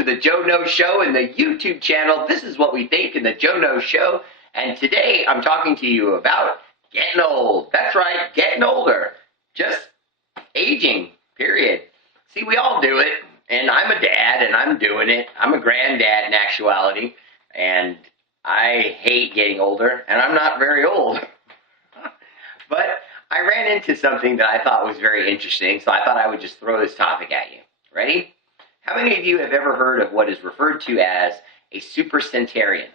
to the Joe No Show and the YouTube channel. This is what we think in the Joe No Show. And today I'm talking to you about getting old. That's right, getting older. Just aging, period. See, we all do it. And I'm a dad and I'm doing it. I'm a granddad in actuality. And I hate getting older. And I'm not very old. But I ran into something that I thought was very interesting. So I thought I would just throw this topic at you. Ready? How many of you have ever heard of what is referred to as a supercentenarian?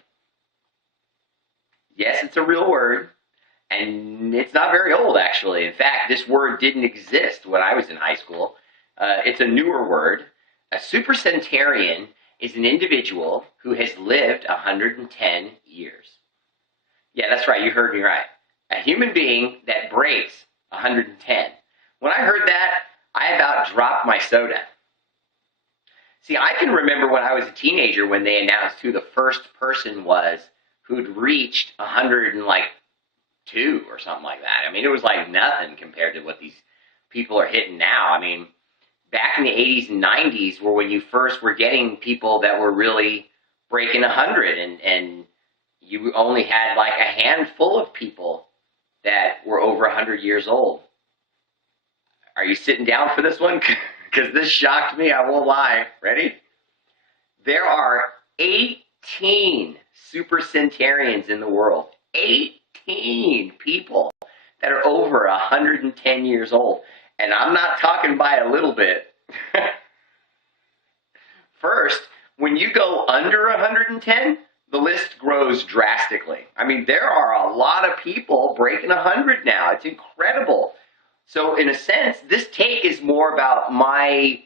Yes, it's a real word, and it's not very old, actually. In fact, this word didn't exist when I was in high school. It's a newer word. A supercentenarian is an individual who has lived 110 years. Yeah, that's right, you heard me right. A human being that breaks 110. When I heard that, I about dropped my soda. See, I can remember when I was a teenager when they announced who the first person was who'd reached 102 or something like that. I mean, it was like nothing compared to what these people are hitting now. I mean, back in the 80s and 90s were when you first were getting people that were really breaking 100, and you only had like a handful of people that were over 100 years old. Are you sitting down for this one? Because this shocked me, I won't lie. Ready? There are 18 supercentenarians in the world. 18 people that are over 110 years old. And I'm not talking by a little bit. First, when you go under 110, the list grows drastically. I mean, there are a lot of people breaking 100 now. It's incredible. So in a sense, this take is more about my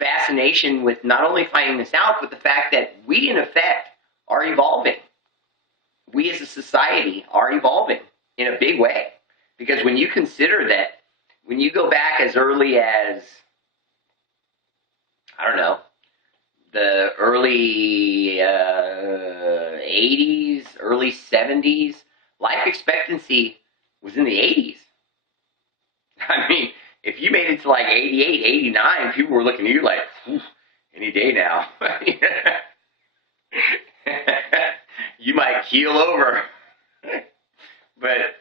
fascination with not only finding this out, but the fact that we, in effect, are evolving. We as a society are evolving in a big way. Because when you consider that, when you go back as early as, I don't know, the early 80s, early 70s, life expectancy was in the 80s. I mean, if you made it to like 88, 89, people were looking at you like, any day now. You might keel over. But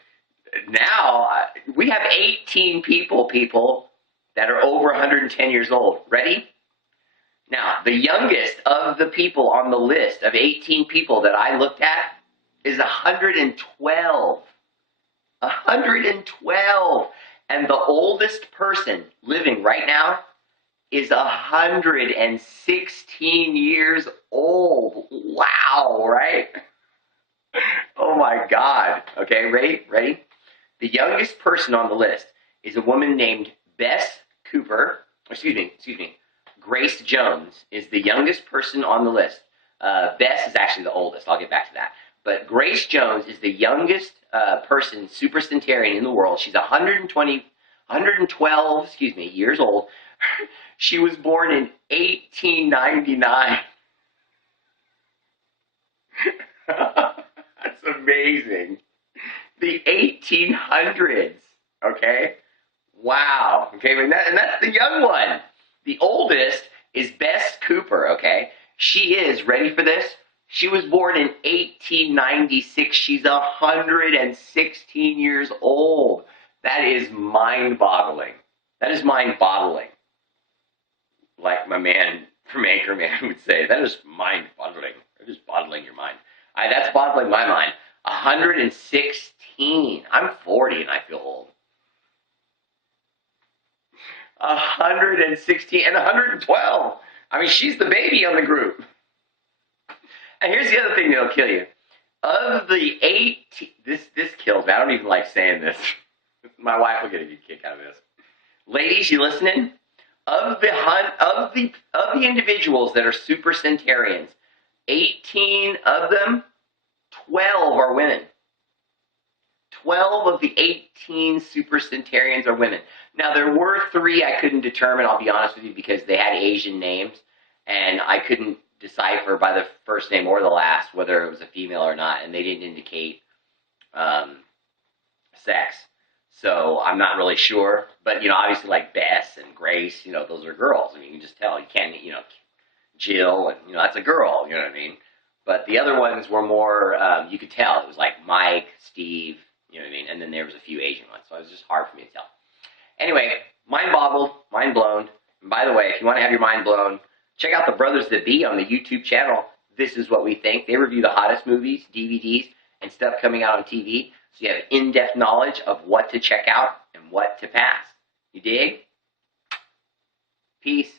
now, we have 18 people that are over 110 years old. Ready? Now, the youngest of the people on the list of 18 people that I looked at is 112. 112. And the oldest person living right now is 116 years old. Wow, right? Oh my God. Okay, ready? The youngest person on the list is a woman named Grace Jones is the youngest person on the list. Bess is actually the oldest. I'll get back to that. But Grace Jones is the youngest person, supercentenarian in the world. She's 112 years old. She was born in 1899. That's amazing. The 1800s, okay? Wow, okay, and that's the young one. The oldest is Bess Cooper, okay? She is, ready for this? She was born in 1896. She's 116 years old. That is mind-boggling. That is mind-boggling. Like my man from Anchorman would say, that is mind-boggling. That is boggling your mind. That's boggling my mind. 116. I'm 40 and I feel old. 116 and 112. I mean, she's the baby on the group. And here's the other thing that'll kill you. Of the 18, this kills me. I don't even like saying this. My wife will get a good kick out of this. Ladies, you listening? Of the individuals that are supercentenarians, 18 of them, 12 are women. 12 of the 18 supercentenarians are women. Now, there were 3 I couldn't determine, I'll be honest with you, because they had Asian names, and I couldn't decipher by the first name or the last whether it was a female or not, and they didn't indicate sex. So I'm not really sure. But, obviously like Bess and Grace, those are girls. I mean, you can just tell. You can't, Jill, and that's a girl. You know what I mean? But the other ones were more. You could tell it was like Mike, Steve. You know what I mean? And then there was a few Asian ones, so it was just hard for me to tell. Anyway, mind boggled, mind blown. And by the way, if you want to have your mind blown, check out the Brothers That Be on the YouTube channel. This is what we think. They review the hottest movies, DVDs, and stuff coming out on TV. So you have in-depth knowledge of what to check out and what to pass. You dig? Peace.